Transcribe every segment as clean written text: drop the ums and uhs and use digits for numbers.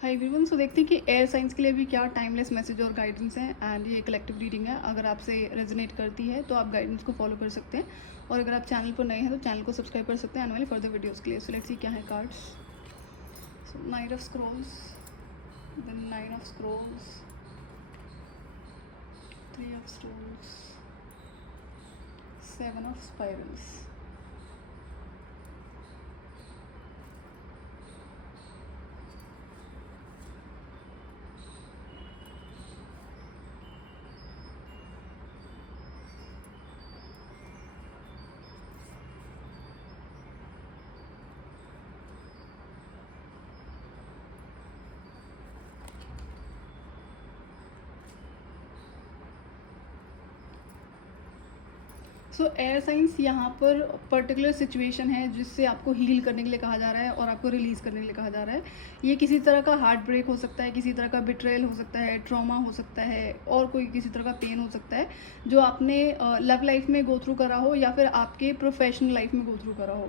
Hi everyone. सो देखते हैं कि एयर साइंस के लिए भी क्या टाइमलेस मैसेज और गाइडेंस हैं। एंड ये कलेक्टिव रीडिंग है, अगर आपसे रेजोनेट करती है तो आप गाइडेंस को फॉलो कर सकते हैं, और अगर आप चैनल पर नए हैं तो चैनल को सब्सक्राइब कर सकते हैं आने वाले फर्दर वीडियोस के लिए। सो लेट्स सी क्या है cards. So knight of scrolls, then nine of scrolls, three of stones, seven of spirals. So air signs यहाँ पर पर्टिकुलर सिचुएशन है जिससे आपको हील करने के लिए कहा जा रहा है और आपको रिलीज़ करने के लिए कहा जा रहा है। ये किसी तरह का हार्ट ब्रेक हो सकता है, किसी तरह का बिट्रेयल हो सकता है, ट्रॉमा हो सकता है, और कोई किसी तरह का पेन हो सकता है जो आपने लव लाइफ में गो थ्रू करा हो या फिर आपके प्रोफेशनल लाइफ में गो थ्रू करा हो।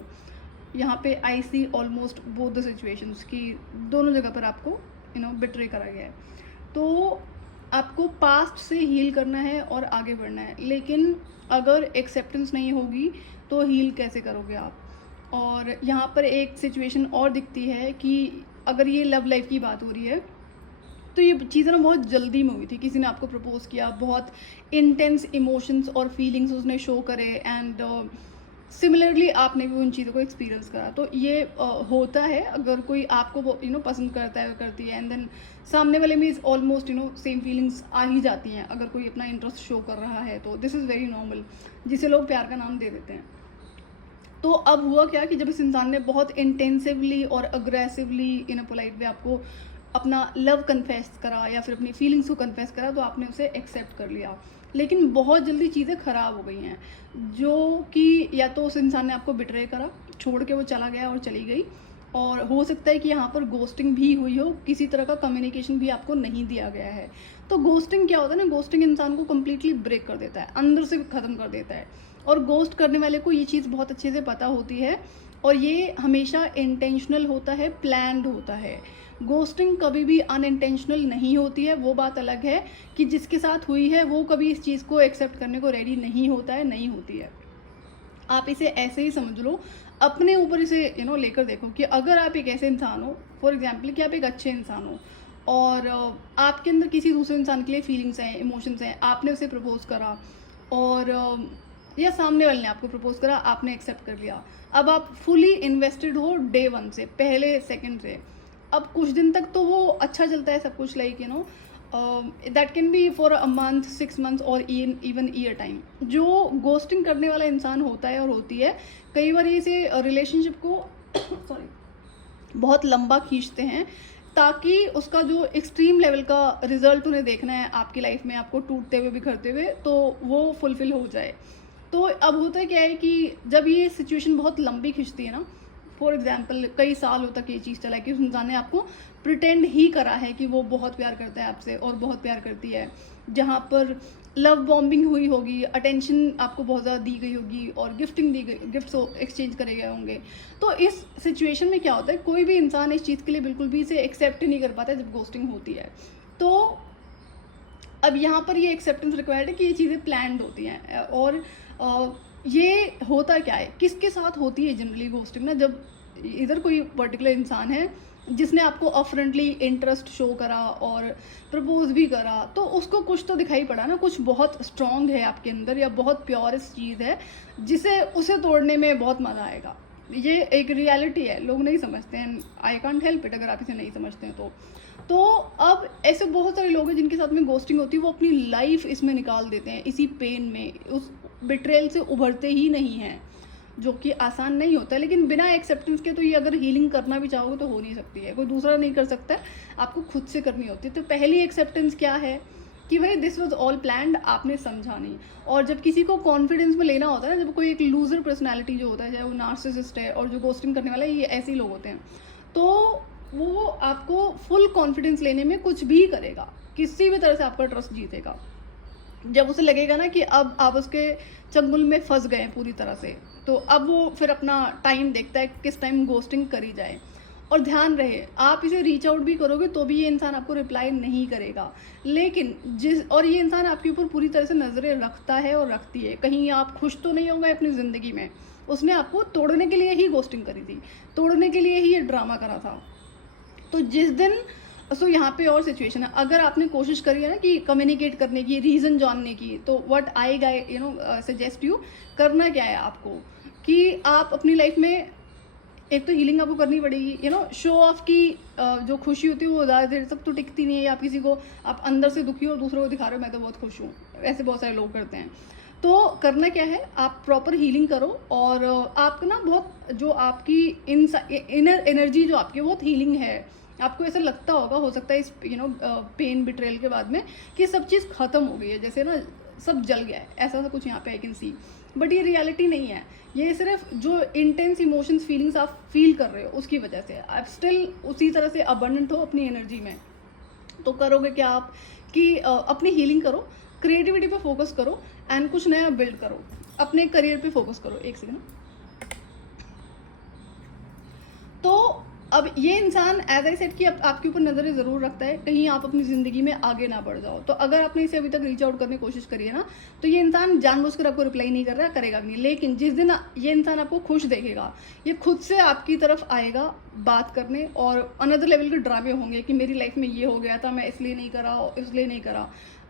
यहाँ पे आई सी ऑलमोस्ट बोथ द सिचुएशंस की दोनों जगह पर आपको बिट्रे करा गया है। तो आपको पास्ट से हील करना है और आगे बढ़ना है, लेकिन अगर एक्सेप्टेंस नहीं होगी तो हील कैसे करोगे आप। और यहाँ पर एक सिचुएशन और दिखती है कि अगर ये लव लाइफ की बात हो रही है तो ये चीज़ें ना बहुत जल्दी में हुई थी। किसी ने आपको प्रपोज किया, बहुत इंटेंस इमोशंस और फीलिंग्स उसने शो करे, एंड सिमिलरली आपने भी उन चीज़ों को एक्सपीरियंस करा। तो ये होता है अगर कोई आपको पसंद करता है, करती है, एंड देन सामने वाले में इज़ ऑलमोस्ट सेम फीलिंग्स आ ही जाती हैं अगर कोई अपना इंटरेस्ट शो कर रहा है। तो दिस इज़ वेरी नॉर्मल, जिसे लोग प्यार का नाम दे देते हैं। तो अब हुआ क्या कि जब इस इंसान ने बहुत इंटेंसिवली और aggressively in a polite way आपको अपना लव कन्फेस करा या फिर अपनी फीलिंग्स को कन्फेस करा, तो आपने उसे एक्सेप्ट कर लिया। लेकिन बहुत जल्दी चीज़ें ख़राब हो गई हैं, जो कि या तो उस इंसान ने आपको बिट्रे करा, छोड़ के वो चला गया और चली गई, और हो सकता है कि यहाँ पर गोस्टिंग भी हुई हो, किसी तरह का कम्युनिकेशन भी आपको नहीं दिया गया है। तो गोस्टिंग क्या होता है ना, गोस्टिंग इंसान को कम्प्लीटली ब्रेक कर देता है, अंदर से ख़त्म कर देता है, और गोस्ट करने वाले को ये चीज़ बहुत अच्छे से पता होती है, और ये हमेशा इंटेंशनल होता है, प्लान्ड होता है। गोस्टिंग कभी भी अनइंटेंशनल नहीं होती है। वो बात अलग है कि जिसके साथ हुई है वो कभी इस चीज़ को एक्सेप्ट करने को रेडी नहीं होता है, नहीं होती है। आप इसे ऐसे ही समझ लो, अपने ऊपर इसे लेकर देखो कि अगर आप एक ऐसे इंसान हो, फॉर एग्जाम्पल कि आप एक अच्छे इंसान हो और आपके अंदर किसी दूसरे इंसान के लिए फीलिंग्स हैं, इमोशंस हैं, आपने उसे प्रपोज करा, और या सामने वाले ने आपको प्रपोज करा, आपने एक्सेप्ट कर लिया। अब आप फुली इन्वेस्टेड हो डे वन से, पहले सेकंड से। अब कुछ दिन तक तो वो अच्छा चलता है सब कुछ, like that can be for a month, 6 months और इवन ईयर टाइम। जो गोस्टिंग करने वाला इंसान होता है और होती है, कई बार इसे रिलेशनशिप को सॉरी बहुत लंबा खींचते हैं, ताकि उसका जो एक्सट्रीम लेवल का रिजल्ट उन्हें देखना है आपकी लाइफ में, आपको टूटते हुए, बिखरते हुए, तो वो फुलफिल हो जाए। तो अब होता क्या है कि जब ये सिचुएशन बहुत लंबी खिंचती है ना, फॉर एग्जाम्पल कई सालों तक ये चीज़ चला है कि उस इंसान ने आपको प्रिटेंड ही करा है कि वो बहुत प्यार करता है आपसे और बहुत प्यार करती है, जहाँ पर लव बॉम्बिंग हुई होगी, अटेंशन आपको बहुत ज़्यादा दी गई होगी और गिफ्टिंग दी गई, गिफ्ट्स एक्सचेंज करे गए होंगे। तो इस सिचुएशन में क्या होता है, कोई भी इंसान इस चीज़ के लिए बिल्कुल भी इसे एक्सेप्ट नहीं कर पाता जब गोस्टिंग होती है। तो अब यहाँ पर ये एक्सेप्टेंस रिक्वायर्ड है कि ये चीज़ें प्लान्ड होती हैं। और ये होता क्या है, किसके साथ होती है जनरली गोस्टिंग ना, जब इधर कोई पर्टिकुलर इंसान है जिसने आपको अफ्रंटली इंटरेस्ट शो करा और प्रपोज भी करा, तो उसको कुछ तो दिखाई पड़ा ना, कुछ बहुत स्ट्रॉन्ग है आपके अंदर या बहुत प्योरेस्ट चीज़ है जिसे उसे तोड़ने में बहुत मज़ा आएगा। ये एक रियलिटी है, लोग नहीं समझते हैं। आई कांट हेल्प इट अगर आप इसे नहीं समझते हैं तो अब ऐसे बहुत सारे लोग हैं जिनके साथ में गोस्टिंग होती है, वो अपनी लाइफ इसमें निकाल देते हैं, इसी पेन में, उस बिट्रेल से उभरते ही नहीं हैं, जो कि आसान नहीं होता है। लेकिन बिना एक्सेप्टेंस के तो ये अगर हीलिंग करना भी चाहोगे तो हो नहीं सकती है, कोई दूसरा नहीं कर सकता है, आपको खुद से करनी होती है। तो पहली एक्सेप्टेंस क्या है कि भाई दिस वाज ऑल प्लान्ड, आपने समझा नहीं। और जब किसी को कॉन्फिडेंस में लेना होता है ना, जब कोई एक लूजर पर्सनैलिटी जो होता है, चाहे वो नार्सिसिस्ट है और जो गोस्टिंग करने वाला है, ये ऐसे ही लोग होते हैं, तो वो आपको फुल कॉन्फिडेंस लेने में कुछ भी करेगा, किसी भी तरह से आपका ट्रस्ट जीतेगा। जब उसे लगेगा ना कि अब आप उसके चंगुल में फंस गए पूरी तरह से, तो अब वो फिर अपना टाइम देखता है किस टाइम गोस्टिंग करी जाए। और ध्यान रहे, आप इसे रीच आउट भी करोगे तो भी ये इंसान आपको रिप्लाई नहीं करेगा। लेकिन ये इंसान आपके ऊपर पूरी तरह से नज़रें रखता है और रखती है, कहीं आप खुश तो नहीं होंगे अपनी ज़िंदगी में। उसने आपको तोड़ने के लिए ही घोस्टिंग करी थी, तोड़ने के लिए ही ये ड्रामा करा था। तो जिस दिन यहाँ पे और सिचुएशन है, अगर आपने कोशिश करी है ना कि कम्युनिकेट करने की, रीज़न जानने की, तो व्हाट आई सजेस्ट यू, करना क्या है आपको कि आप अपनी लाइफ में एक तो हीलिंग आपको करनी पड़ेगी। शो ऑफ की जो खुशी होती है वो ज़्यादा देर तक तो टिकती नहीं है। आप किसी को, आप अंदर से दुखी हो और दूसरों को दिखा रहे हो मैं तो बहुत खुश हूँ, ऐसे बहुत सारे लोग करते हैं। तो करना क्या है, आप प्रॉपर हीलिंग करो और आप ना बहुत जो आपकी इनर एनर्जी जो आपकी बहुत हीलिंग है। आपको ऐसा लगता होगा, हो सकता है इस पेन बिट्रेल के बाद में कि सब चीज़ ख़त्म हो गई है, जैसे ना सब जल गया है, ऐसा कुछ यहाँ पे आई कैन सी। बट ये रियलिटी नहीं है, ये सिर्फ जो इंटेंस इमोशंस फीलिंग्स आप फील कर रहे हो उसकी वजह से आप स्टिल उसी तरह से अबंडेंट हो अपनी एनर्जी में। तो करोगे क्या आप कि अपनी हीलिंग करो, क्रिएटिविटी पे फोकस करो एंड कुछ नया बिल्ड करो, अपने करियर पे फोकस करो। एक सेकंड। तो अब ये इंसान एज आई सेड कि आपके ऊपर नज़रें ज़रूर रखता है, कहीं आप अपनी ज़िंदगी में आगे ना बढ़ जाओ। तो अगर आपने इसे अभी तक रीच आउट करने की कोशिश करी है ना, तो ये इंसान जानबूझकर आपको रिप्लाई नहीं कर रहा, करेगा भी नहीं। लेकिन जिस दिन ये इंसान आपको खुश देखेगा, ये खुद से आपकी तरफ आएगा बात करने, और अनदर लेवल के ड्रामे होंगे कि मेरी लाइफ में ये हो गया था, मैं इसलिए नहीं करा, इसलिए नहीं करा,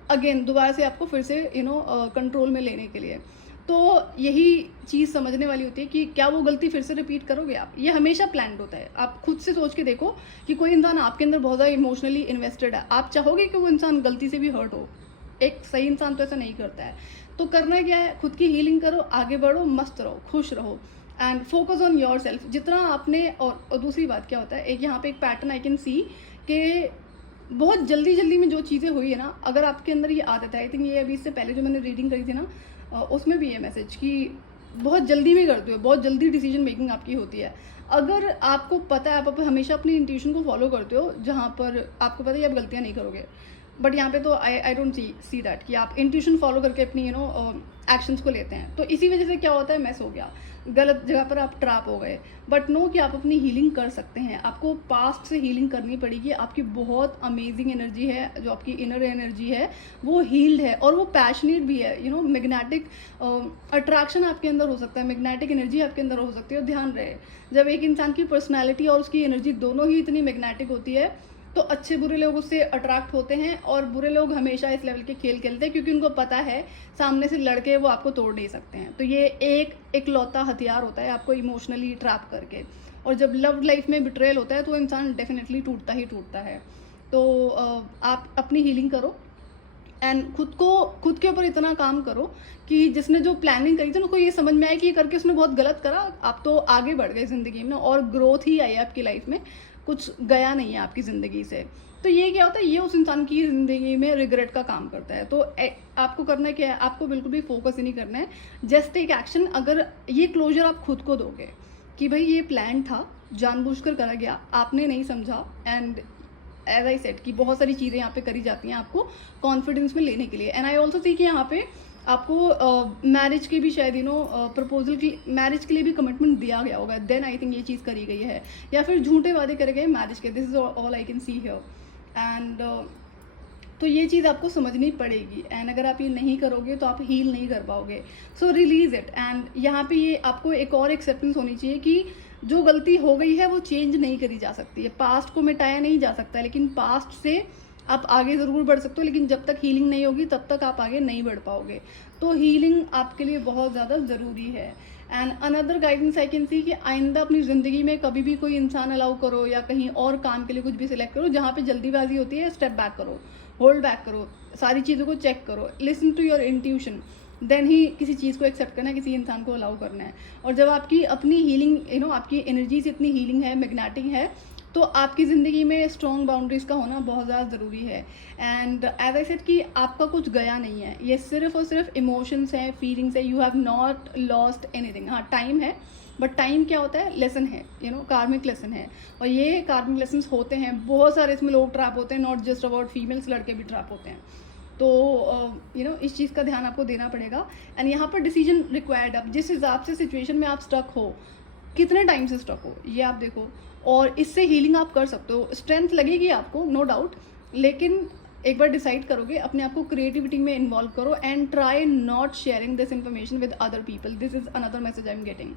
अगेन दोबारा से आपको फिर से कंट्रोल में लेने के लिए। तो यही चीज़ समझने वाली होती है कि क्या वो गलती फिर से रिपीट करोगे आप। ये हमेशा प्लान्ड होता है। आप खुद से सोच के देखो कि कोई इंसान आपके अंदर बहुत ज़्यादा इमोशनली इन्वेस्टेड है, आप चाहोगे कि वो इंसान गलती से भी हर्ट हो? एक सही इंसान तो ऐसा नहीं करता है। तो करना क्या है, खुद की हीलिंग करो, आगे बढ़ो, मस्त रहो, खुश रहो and focus on your self जितना आपने। और दूसरी बात क्या होता है, एक यहाँ पे एक पैटर्न आई कैन सी कि बहुत जल्दी में जो चीज़ें हुई है ना, अगर आपके अंदर ये आदत है, आई थिंक ये अभी इससे पहले जो मैंने रीडिंग करी थी ना, उसमें भी ये मैसेज कि बहुत जल्दी में करते हो, बहुत जल्दी डिसीजन मेकिंग आपकी होती है। अगर आपको पता है, आप हमेशा अपनी इंट्यूशन को फॉलो करते हो, जहाँ पर आपको पता है आप गलतियाँ नहीं करोगे, बट यहाँ पे तो आई डोंट सी दैट कि आप इंट्यूशन फॉलो करके अपनी एक्शंस को लेते हैं। तो इसी वजह से क्या होता है, मैस हो गया, गलत जगह पर आप ट्रैप हो गए। बट नो कि आप अपनी हीलिंग कर सकते हैं, आपको पास्ट से हीलिंग करनी पड़ेगी। आपकी बहुत अमेजिंग एनर्जी है, जो आपकी इनर एनर्जी है वो हील्ड है और वो पैशनेट भी है। मैग्नेटिक अट्रैक्शन आपके अंदर हो सकता है, मैग्नेटिक एनर्जी आपके अंदर हो सकती है। और ध्यान रहे, जब एक इंसान की पर्सनैलिटी और उसकी एनर्जी दोनों ही इतनी मैग्नेटिक होती है, तो अच्छे बुरे लोग उससे अट्रैक्ट होते हैं, और बुरे लोग हमेशा इस लेवल के खेल खेलते हैं क्योंकि उनको पता है सामने से लड़के वो आपको तोड़ नहीं सकते हैं। तो ये एक लौता हथियार होता है आपको इमोशनली ट्रैप करके। और जब लव लाइफ में बिट्रेयल होता है तो इंसान डेफिनेटली टूटता ही टूटता है। तो आप अपनी हीलिंग करो एंड खुद के ऊपर इतना काम करो कि जिसने जो प्लानिंग करी थी उनको ये समझ में आए कि ये करके उसने बहुत गलत करा। आप तो आगे बढ़ गए ज़िंदगी में और ग्रोथ ही आई आपकी लाइफ में, कुछ गया नहीं है आपकी ज़िंदगी से। तो ये क्या होता है, ये उस इंसान की ज़िंदगी में रिग्रेट का काम करता है। तो आपको करना क्या है, आपको बिल्कुल भी फोकस ही नहीं करना है, जस्ट टेक एक्शन। अगर ये क्लोजर आप खुद को दोगे कि भाई ये प्लान था, जानबूझकर करा गया, आपने नहीं समझा, एंड एज आई सेड कि बहुत सारी चीज़ें यहाँ पे करी जाती हैं आपको कॉन्फिडेंस में लेने के लिए। एंड आई ऑल्सो सी कि यहाँ पे आपको मैरिज के भी शायद प्रपोजल की मैरिज के लिए भी कमिटमेंट दिया गया होगा, देन आई थिंक ये चीज़ करी गई है, या फिर झूठे वादे करे गए मैरिज के। This is all I can see here. And तो ये चीज़ आपको समझनी पड़ेगी, एंड अगर आप ये नहीं करोगे तो आप हील नहीं कर पाओगे। सो रिलीज इट। एंड यहाँ पे ये आपको एक और एक्सेप्टेंस होनी चाहिए कि जो गलती हो गई है वो चेंज नहीं करी जा सकती है, पास्ट को मिटाया नहीं जा सकता, लेकिन पास्ट से आप आगे ज़रूर बढ़ सकते हो। लेकिन जब तक हीलिंग नहीं होगी तब तक आप आगे नहीं बढ़ पाओगे। तो हीलिंग आपके लिए बहुत ज़्यादा ज़रूरी है। And another guidance I can see कि आइंदा अपनी ज़िंदगी में कभी भी कोई इंसान अलाउ करो या कहीं और काम के लिए कुछ भी सिलेक्ट करो जहाँ पे जल्दीबाजी होती है, स्टेप बैक करो, होल्ड बैक करो, सारी चीज़ों को चेक करो, listen to your intuition, then ही किसी चीज़ को एक्सेप्ट करना है, किसी इंसान को अलाउ करना है। और जब आपकी अपनी हीलिंग आपकी एनर्जी से इतनी हीलिंग है, मैग्नेटिक है, तो आपकी ज़िंदगी में स्ट्रॉन्ग बाउंड्रीज का होना बहुत ज़्यादा ज़रूरी है। एंड एज आई सेड कि आपका कुछ गया नहीं है, ये सिर्फ और सिर्फ इमोशंस हैं, फीलिंग्स है, you have not lost anything. हाँ, टाइम है, बट टाइम क्या होता है, लेसन है, कार्मिक लेसन है। और ये कार्मिक लेसन होते हैं बहुत सारे, इसमें लोग ट्रैप होते हैं, नॉट जस्ट अबाउट फीमेल्स, लड़के भी ट्रैप होते हैं। तो इस चीज़ का ध्यान आपको देना पड़ेगा। एंड यहाँ पर डिसीजन रिक्वायर्ड, अब जिस हिसाब से सिचुएशन में आप स्टक हो, कितने टाइम से स्टक हो, ये आप देखो। और इससे हीलिंग आप कर सकते हो। स्ट्रेंथ लगेगी आपको, नो डाउट, लेकिन एक बार डिसाइड करोगे, अपने आप को क्रिएटिविटी में इन्वॉल्व करो and try not sharing this information with other people. This is another message I am getting.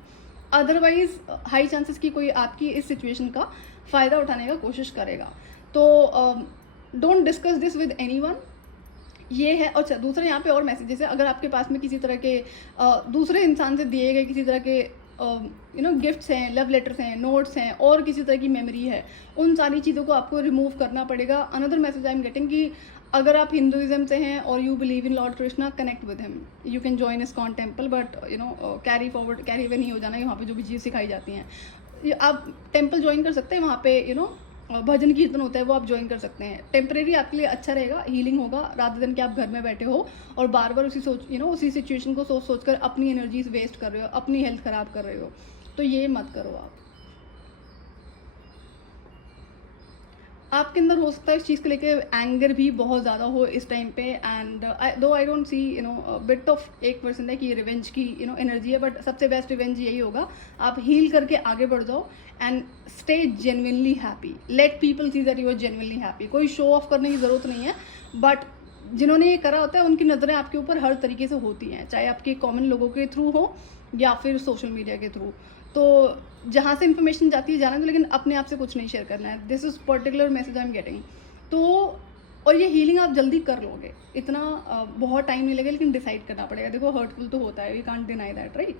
Otherwise high chances कि कोई आपकी इस सिचुएशन का फ़ायदा उठाने का कोशिश करेगा। तो don't discuss this with anyone. ये है। अच्छा, दूसरा यहाँ पे और मैसेजेस है, अगर आपके पास में किसी तरह के दूसरे इंसान से दिए गए किसी तरह के गिफ्ट्स हैं, लव लेटर्स हैं, नोट्स हैं और किसी तरह की मेमोरी है, उन सारी चीज़ों को आपको रिमूव करना पड़ेगा। Another message I am getting कि अगर आप हिंदुइज्म से हैं और you believe in lord Krishna, connect with him, you can join ISKCON temple, but carry forward, carry way नहीं हो जाना। यहाँ पे जो भी चीज़ सिखाई जाती हैं, आप टेम्पल ज्वाइन कर सकते हैं, वहाँ पे भजन कीर्तन होता है, वो आप ज्वाइन कर सकते हैं। टेम्परेरी आपके लिए अच्छा रहेगा, हीलिंग होगा, रादर देन कि आप घर में बैठे हो और बार बार उसी सिचुएशन को सोच कर अपनी एनर्जीज वेस्ट कर रहे हो, अपनी हेल्थ खराब कर रहे हो। तो ये मत करो आप। आपके अंदर हो सकता है इस चीज़ को लेके एंगर भी बहुत ज़्यादा हो इस टाइम पे, एंड दो I don't see bit of 1% है कि रिवेंज की एनर्जी है, बट सबसे बेस्ट रिवेंज यही होगा, आप हील करके आगे बढ़ जाओ and stay genuinely happy. Let people see that you are genuinely happy. कोई शो ऑफ करने की ज़रूरत नहीं है, बट जिन्होंने ये करा होता है उनकी नज़रें आपके ऊपर हर तरीके से होती हैं, चाहे आपके कॉमन लोगों के थ्रू हो या फिर सोशल मीडिया के थ्रू। तो जहाँ से इन्फॉर्मेशन जाती है जाना दो, लेकिन अपने आप से कुछ नहीं शेयर करना है। This is particular message I am getting. तो और ये हीलिंग आप जल्दी कर लोगे, इतना बहुत टाइम नहीं लगेगा, लेकिन डिसाइड करना पड़ेगा। देखो हर्टफुल तो होता है, we can't deny that, right.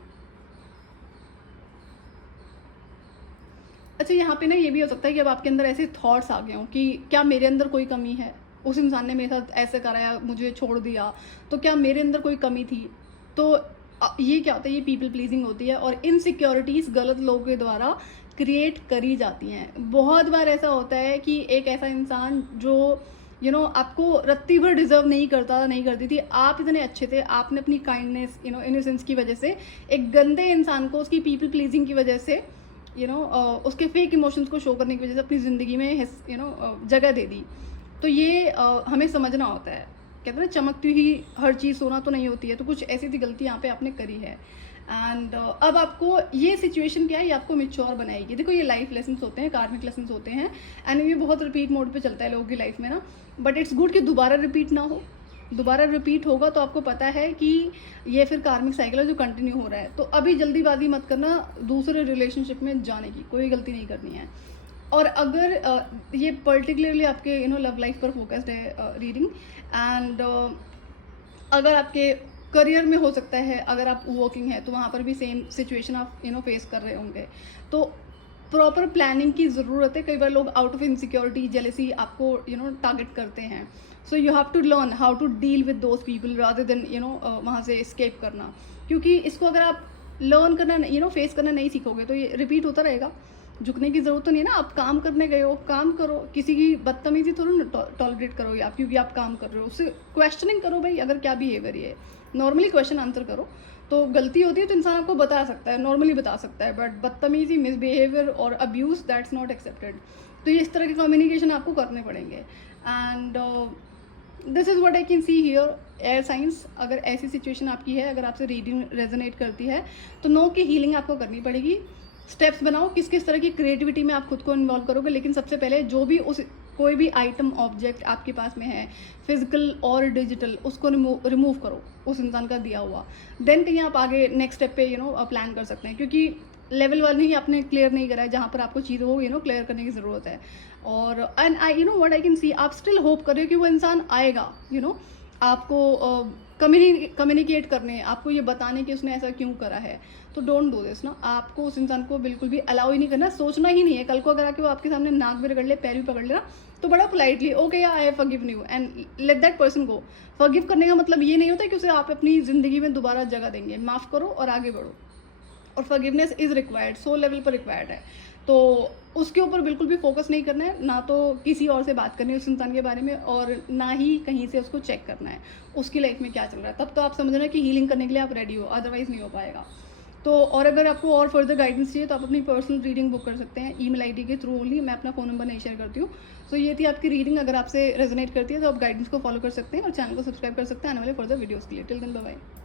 अच्छा, यहाँ पे ना ये भी हो सकता है कि अब आपके अंदर ऐसे थॉट्स आ गए हों कि क्या मेरे अंदर कोई कमी है, उस इंसान ने मेरे साथ ऐसे कराया, मुझे छोड़ दिया, तो क्या मेरे अंदर कोई कमी थी। तो ये क्या होता है, ये पीपल प्लीजिंग होती है और इनसिक्योरिटीज़ गलत लोगों के द्वारा क्रिएट करी जाती हैं। बहुत बार ऐसा होता है कि एक ऐसा इंसान जो आपको रत्ती भर डिजर्व नहीं करती थी, आप इतने अच्छे थे, आपने अपनी काइंडनेस इनोसेंस की वजह से एक गंदे इंसान को उसकी पीपल प्लीजिंग की वजह से उसके फेक इमोशंस को शो करने की वजह से अपनी ज़िंदगी में जगह दे दी। तो ये हमें समझना होता है। कहते हैं ना, चमकती हुई हर चीज़ सोना तो नहीं होती है। तो कुछ ऐसी थी गलती यहाँ पे आपने करी है, एंड अब आपको ये सिचुएशन क्या है, ये आपको मेच्योर बनाएगी। देखो, ये लाइफ लेसन्स होते हैं, कार्मिक लेसन्स होते हैं, एंड ये बहुत रिपीट मोड पे चलता है लोगों की लाइफ में ना, बट इट्स गुड कि दोबारा रिपीट ना हो। दोबारा रिपीट होगा तो आपको पता है कि ये फिर कार्मिक साइकिल है जो कंटिन्यू हो रहा है। तो अभी जल्दीबाजी मत करना दूसरे रिलेशनशिप में जाने की, कोई गलती नहीं करनी है। और अगर ये पर्टिकुलरली आपके लव लाइफ पर फोकस्ड है रीडिंग, एंड अगर आपके करियर में हो सकता है, अगर आप वर्किंग है तो वहाँ पर भी सेम सिचुएशन आप फेस कर रहे होंगे, तो प्रॉपर प्लानिंग की ज़रूरत है। कई बार लोग आउट ऑफ इनसिक्योरिटी, जेलेसी आपको टारगेट करते हैं। So you have to learn how to deal with those people rather than वहाँ से एस्केप करना, क्योंकि इसको अगर आप लर्न करना फेस करना नहीं सीखोगे तो ये रिपीट होता रहेगा। झुकने की ज़रूरत तो नहीं है ना, आप काम करने गए हो, काम करो, किसी की बदतमीजी थोड़ा टॉलरेट करोगे आप क्योंकि आप काम कर रहे हो। उससे क्वेश्चनिंग करो भाई, अगर क्या बिहेवियर है, नॉर्मली क्वेश्चन आंसर करो। तो गलती होती है तो इंसान आपको बता सकता है, नॉर्मली बता सकता है, बट बदतमीजी, मिसबिहेवियर और अब्यूज़, दैट्स नॉट एक्सेप्टेड। तो ये इस तरह के कम्युनिकेशन आपको करने पड़ेंगे, and this is what I can see here. Air science, अगर ऐसी सिचुएशन आपकी है, अगर आपसे रीडिंग रेजोनेट करती है तो नो की हीलिंग आपको करनी पड़ेगी। स्टेप्स बनाओ किस किस तरह की क्रिएटिविटी में आप खुद को इन्वॉल्व करोगे, लेकिन सबसे पहले जो भी कोई भी आइटम, ऑब्जेक्ट आपके पास में है, फिजिकल और डिजिटल, उसको रिमूव करो, उस इंसान का दिया हुआ। देन कहीं आप आगे नेक्स्ट स्टेप पे प्लान कर सकते हैं, क्योंकि लेवल 1 ही आपने क्लियर नहीं करा है, जहाँ पर आपको चीज़ों को क्लियर करने की ज़रूरत है। और and I what I can see, आप स्टिल होप कर रहे हो कि वो इंसान आएगा, आपको कम्युनिकेट करने, आपको ये बताने कि उसने ऐसा क्यों करा है। तो डोंट डू दिस ना, आपको उस इंसान को बिल्कुल भी अलाउ ही नहीं करना, सोचना ही नहीं है। कल को अगर आके वो आपके सामने नाक भी रगड़ ले, पैर भी पकड़ ले ना, तो बड़ा politely okay I have forgiven you and let that person go. Forgive करने का मतलब ये नहीं होता कि उसे आप अपनी ज़िंदगी में दोबारा जगह देंगे। माफ़ करो और आगे बढ़ो, और forgiveness is required, soul level पर रिक्वायर्ड है। तो उसके ऊपर बिल्कुल भी फोकस नहीं करना है, ना तो किसी और से बात करनी है उस इंसान के बारे में, और ना ही कहीं से उसको चेक करना है उसकी लाइफ में क्या चल रहा है। तब तो आप समझ रहे हैं कि हीलिंग करने के लिए आप रेडी हो, अदरवाइज़ नहीं हो पाएगा। तो और अगर आपको और फर्दर गाइडेंस चाहिए तो आप अपनी पर्सनल रीडिंग बुक कर सकते हैं ईमेल आईडी के थ्रू ओनली। मैं अपना फ़ोन नंबर नहीं शेयर करती हूँ। सो ये थी आपकी रीडिंग। अगर आपसे रेजोनेट करती है तो आप गाइडेंस को फॉलो कर सकते हैं और चैनल को सब्सक्राइब कर सकते हैं आने वाले फर्दर वीडियोज़ के लिए। Till then bye bye.